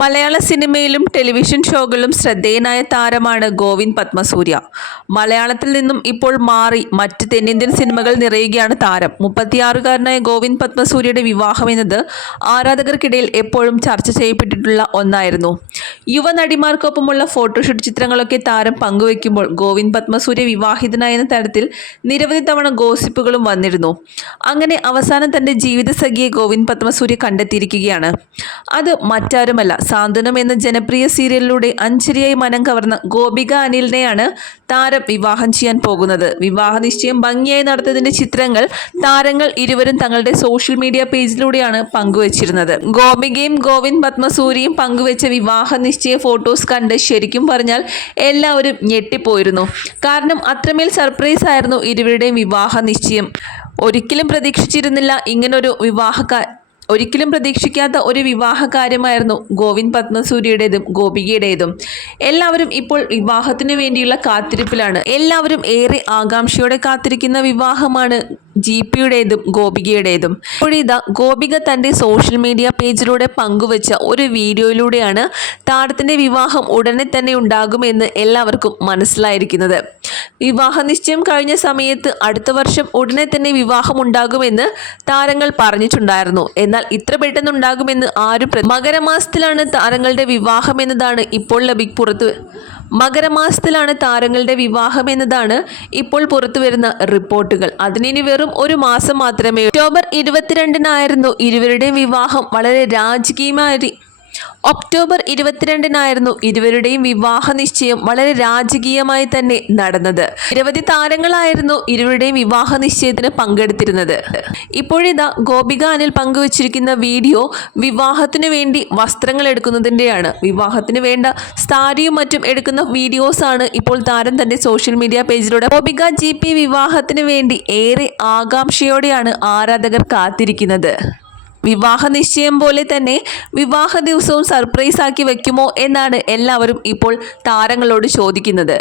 മലയാള സിനിമയിലും ടെലിവിഷൻ ഷോകളിലും ശ്രദ്ധേയനായ താരമാണ് ഗോവിന്ദ് പത്മസൂര്യ. മലയാളത്തിൽ നിന്നും ഇപ്പോൾ മാറി മറ്റ് തെന്നിന്ത്യൻ സിനിമകൾ നിറയുകയാണ് താരം. മുപ്പത്തിയാറുകാരനായ ഗോവിന്ദ് പത്മസൂര്യയുടെ വിവാഹം എന്നത് ആരാധകർക്കിടയിൽ എപ്പോഴും ചർച്ച ചെയ്യപ്പെട്ടിട്ടുള്ള ഒന്നായിരുന്നു. യുവ നടിമാർക്കൊപ്പമുള്ള ഫോട്ടോഷൂട്ട് ചിത്രങ്ങളൊക്കെ താരം പങ്കുവയ്ക്കുമ്പോൾ ഗോവിന്ദ് പത്മസൂര്യ വിവാഹിതനായെന്ന തരത്തിൽ നിരവധി തവണ ഗോസിപ്പുകളും വന്നിരുന്നു. അങ്ങനെ അവസാനം തന്റെ ജീവിതസഖിയെ ഗോവിന്ദ് പത്മസൂര്യ കണ്ടെത്തിയിരിക്കുകയാണ്. അത് മറ്റാരുമല്ല സാന്ത്വനം എന്ന ജനപ്രിയ സീരിയലിലൂടെ അഞ്ചരിയായി മനം കവർന്ന ഗോപിക അനിലിനെയാണ് താരം വിവാഹം ചെയ്യാൻ പോകുന്നത്. വിവാഹ നിശ്ചയം ഭംഗിയായി നടത്തിയതിന്റെ ചിത്രങ്ങൾ താരങ്ങൾ ഇരുവരും തങ്ങളുടെ സോഷ്യൽ മീഡിയ പേജിലൂടെയാണ് പങ്കുവച്ചിരുന്നത്. ഗോപികയും ഗോവിന്ദ് പത്മസൂരിയും പങ്കുവച്ച വിവാഹ നിശ്ചയ ഫോട്ടോസ് കണ്ട് ശരിക്കും പറഞ്ഞാൽ എല്ലാവരും ഞെട്ടിപ്പോയിരുന്നു. കാരണം അത്രമേൽ സർപ്രൈസ് ആയിരുന്നു ഇരുവരുടെയും വിവാഹ നിശ്ചയം. ഒരിക്കലും പ്രതീക്ഷിച്ചിരുന്നില്ല ഇങ്ങനൊരു വിവാഹ ഒരിക്കലും പ്രതീക്ഷിക്കാത്ത ഒരു വിവാഹ കാര്യമായിരുന്നു ഗോവിന്ദ് പത്മസൂര്യയുടേതും ഗോപികയുടേതും. എല്ലാവരും ഇപ്പോൾ വിവാഹത്തിന് വേണ്ടിയുള്ള കാത്തിരിപ്പിലാണ്. എല്ലാവരും ഏറെ ആകാംക്ഷയോടെ കാത്തിരിക്കുന്ന വിവാഹമാണ് ജി പിയുടേതും ഗോപികയുടേതും. ഇപ്പോഴിതാ ഗോപിക തന്റെ സോഷ്യൽ മീഡിയ പേജിലൂടെ പങ്കുവച്ച ഒരു വീഡിയോയിലൂടെയാണ് താരത്തിന്റെ വിവാഹം ഉടനെ തന്നെ ഉണ്ടാകുമെന്ന് എല്ലാവർക്കും മനസ്സിലായിരിക്കുന്നത്. വിവാഹ നിശ്ചയം കഴിഞ്ഞ സമയത്ത് അടുത്ത വർഷം ഉടനെ തന്നെ വിവാഹം ഉണ്ടാകുമെന്ന് താരങ്ങൾ പറഞ്ഞിട്ടുണ്ടായിരുന്നു. എന്നാൽ ഇത്ര പെട്ടെന്ന് ഉണ്ടാകുമെന്ന് ആരും മകരമാസത്തിലാണ് താരങ്ങളുടെ വിവാഹം എന്നതാണ് ഇപ്പോൾ ലഭി പുറത്ത് മകരമാസത്തിലാണ് താരങ്ങളുടെ വിവാഹം എന്നതാണ് ഇപ്പോൾ പുറത്തു വരുന്ന റിപ്പോർട്ടുകൾ. അതിനിനി വെറും ഒരു മാസം മാത്രമേ ഒക്ടോബർ ഇരുപത്തിരണ്ടിനായിരുന്നു ഇരുവരുടെയും വിവാഹം. വളരെ രാജകീയമായി ഒക്ടോബർ ഇരുപത്തിരണ്ടിനായിരുന്നു ഇരുവരുടെയും വിവാഹ നിശ്ചയം വളരെ രാജകീയമായി തന്നെ നടന്നത്. നിരവധി താരങ്ങളായിരുന്നു ഇരുവരുടെയും വിവാഹ നിശ്ചയത്തിന് പങ്കെടുത്തിരുന്നത്. ഇപ്പോഴിതാ ഗോപിക അനിൽ പങ്കുവച്ചിരിക്കുന്ന വീഡിയോ വിവാഹത്തിനു വേണ്ടി വസ്ത്രങ്ങൾ എടുക്കുന്നതിന്റെയാണ് വിവാഹത്തിന് വേണ്ട സാരിയും മറ്റും എടുക്കുന്ന വീഡിയോസാണ് ഇപ്പോൾ താരം തന്റെ സോഷ്യൽ മീഡിയ പേജിലൂടെ. ഗോപിക ജി പി വിവാഹത്തിന് വേണ്ടി ഏറെ ആകാംക്ഷയോടെയാണ് ആരാധകർ കാത്തിരിക്കുന്നത്. വിവാഹ നിശ്ചയം പോലെ തന്നെ വിവാഹ ദിവസവും സർപ്രൈസ് ആക്കി വെക്കുമോ എന്നാണ് എല്ലാവരും ഇപ്പോൾ താരങ്ങളോട് ചോദിക്കുന്നത്.